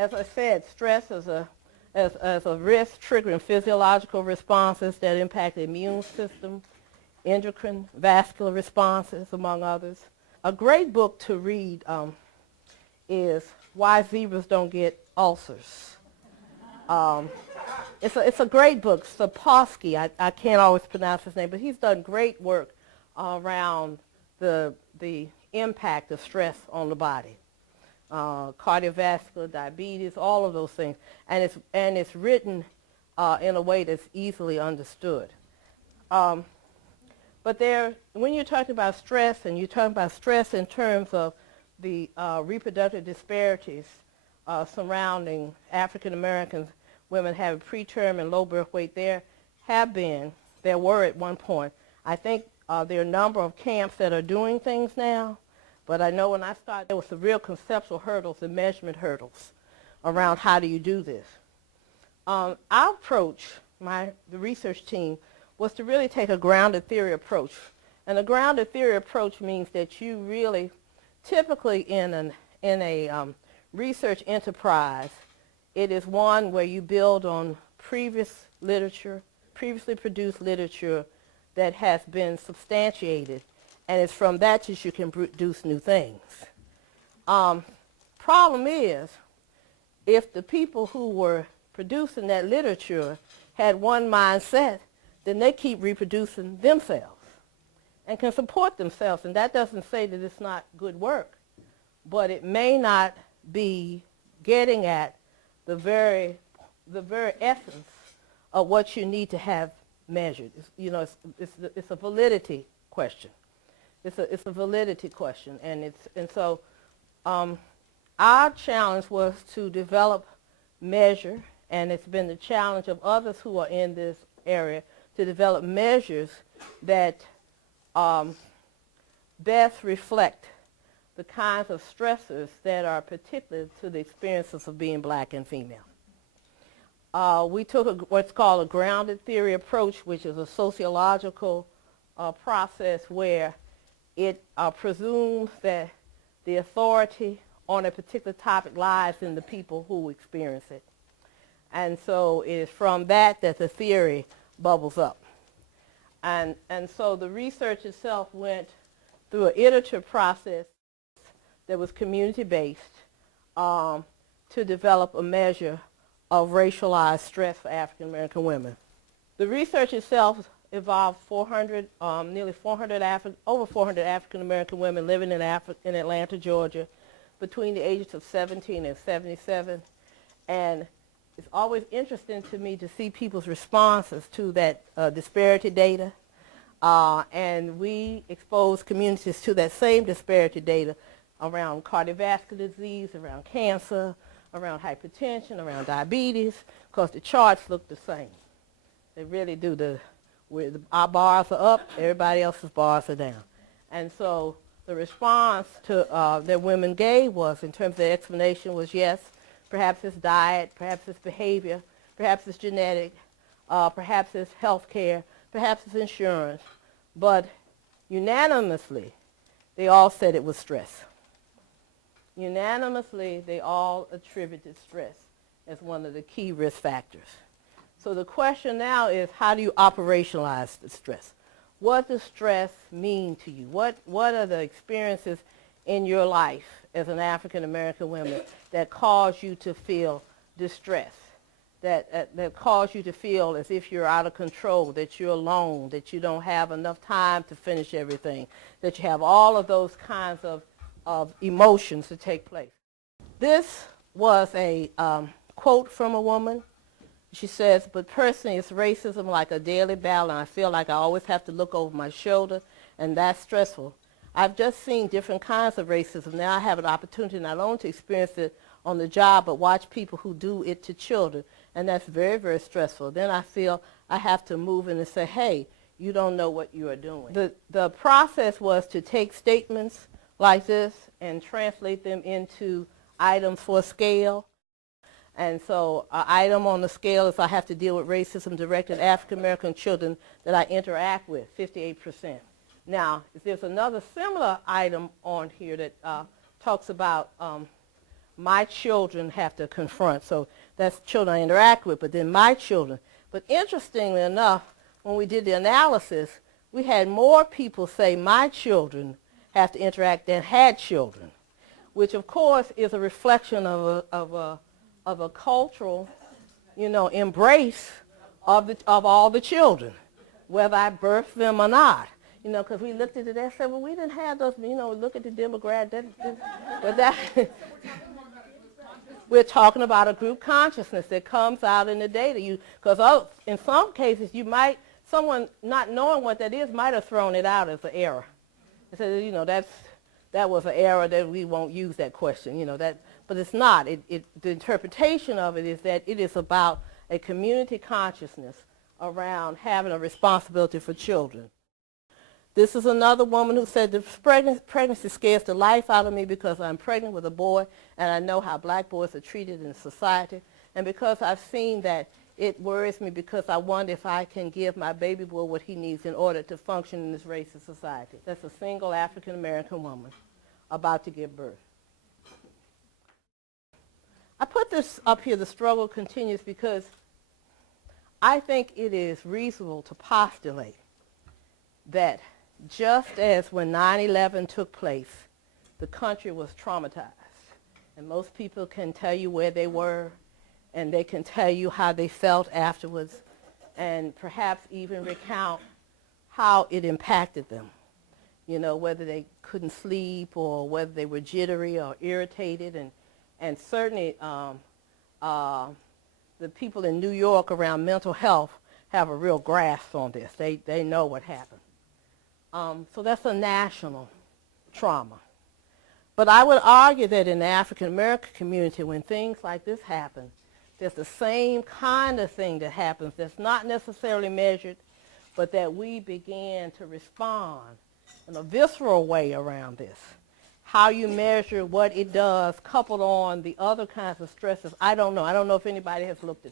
As I said, stress is a risk triggering physiological responses that impact the immune system, endocrine, vascular responses, among others. A great book to read is Why Zebras Don't Get Ulcers. It's a great book. Sapolsky, I can't always pronounce his name, but he's done great work around the impact of stress on the body. Cardiovascular, diabetes, all of those things, and it's written in a way that's easily understood. But when you're talking about stress, and you're talking about stress in terms of the reproductive disparities surrounding African American women having preterm and low birth weight, there were at one point. I think there are a number of camps that are doing things now. But I know when I started, there were some real conceptual hurdles and measurement hurdles around how do you do this. Our approach, the research team, was to really take a grounded theory approach. And a grounded theory approach means that you really, typically in a research enterprise, it is one where you build on previous literature, previously produced literature that has been substantiated. And it's from that that you can produce new things. Problem is, if the people who were producing that literature had one mindset, then they keep reproducing themselves and can support themselves. And that doesn't say that it's not good work, but it may not be getting at the very essence of what you need to have measured. It's a validity question. It's a validity question, and so our challenge was to develop measure, and it's been the challenge of others who are in this area to develop measures that best reflect the kinds of stressors that are particular to the experiences of being black and female. We took what's called a grounded theory approach, which is a sociological process where it presumes that the authority on a particular topic lies in the people who experience it. And so it is from that that the theory bubbles up. And so the research itself went through an iterative process that was community-based to develop a measure of racialized stress for African American women. The research itself involved over 400 African American women living in Atlanta, Georgia, between the ages of 17 and 77. And it's always interesting to me to see people's responses to that disparity data. And we expose communities to that same disparity data around cardiovascular disease, around cancer, around hypertension, around diabetes, because the charts look the same. They really do. Our bars are up, everybody else's bars are down. And so the response that women gave was, in terms of the explanation, was yes, perhaps it's diet, perhaps it's behavior, perhaps it's genetic, perhaps it's health care, perhaps it's insurance. But unanimously, they all said it was stress. Unanimously, they all attributed stress as one of the key risk factors. So the question now is, how do you operationalize the stress? What does stress mean to you? What are the experiences in your life as an African American woman that cause you to feel distress, that cause you to feel as if you're out of control, that you're alone, that you don't have enough time to finish everything, that you have all of those kinds of emotions to take place? This was a quote from a woman. She says, but personally, it's racism like a daily battle, and I feel like I always have to look over my shoulder, and that's stressful. I've just seen different kinds of racism. Now I have an opportunity not only to experience it on the job, but watch people who do it to children, and that's very, very stressful. Then I feel I have to move in and say, hey, you don't know what you are doing. The process was to take statements like this and translate them into items for a scale. And so an item on the scale is I have to deal with racism directed at African American children that I interact with, 58%. Now, there's another similar item on here that talks about my children have to confront. So that's children I interact with, but then my children. But interestingly enough, when we did the analysis, we had more people say my children have to interact than had children, which of course is a reflection of a cultural, embrace of all the children, whether I birthed them or not. Because we looked at it and said, well, we didn't have those, look at the demographic. We're talking about a group consciousness that comes out in the data. Because in some cases, someone not knowing what that is might have thrown it out as an error. They said, that was an error, that we won't use that question, but it's not. The interpretation of it is that it is about a community consciousness around having a responsibility for children. This is another woman who said, the pregnancy scares the life out of me because I'm pregnant with a boy and I know how black boys are treated in society. And because I've seen that, it worries me because I wonder if I can give my baby boy what he needs in order to function in this racist society. That's a single African-American woman about to give birth. I put this up here, the struggle continues, because I think it is reasonable to postulate that just as when 9/11 took place, the country was traumatized. And most people can tell you where they were, and they can tell you how they felt afterwards, and perhaps even recount how it impacted them. Whether they couldn't sleep or whether they were jittery or irritated. And certainly the people in New York around mental health have a real grasp on this. They know what happened. So that's a national trauma. But I would argue that in the African-American community, when things like this happen, there's the same kind of thing that happens that's not necessarily measured, but that we begin to respond in a visceral way around this. How you measure what it does coupled on the other kinds of stresses, I don't know. I don't know if anybody has looked at this.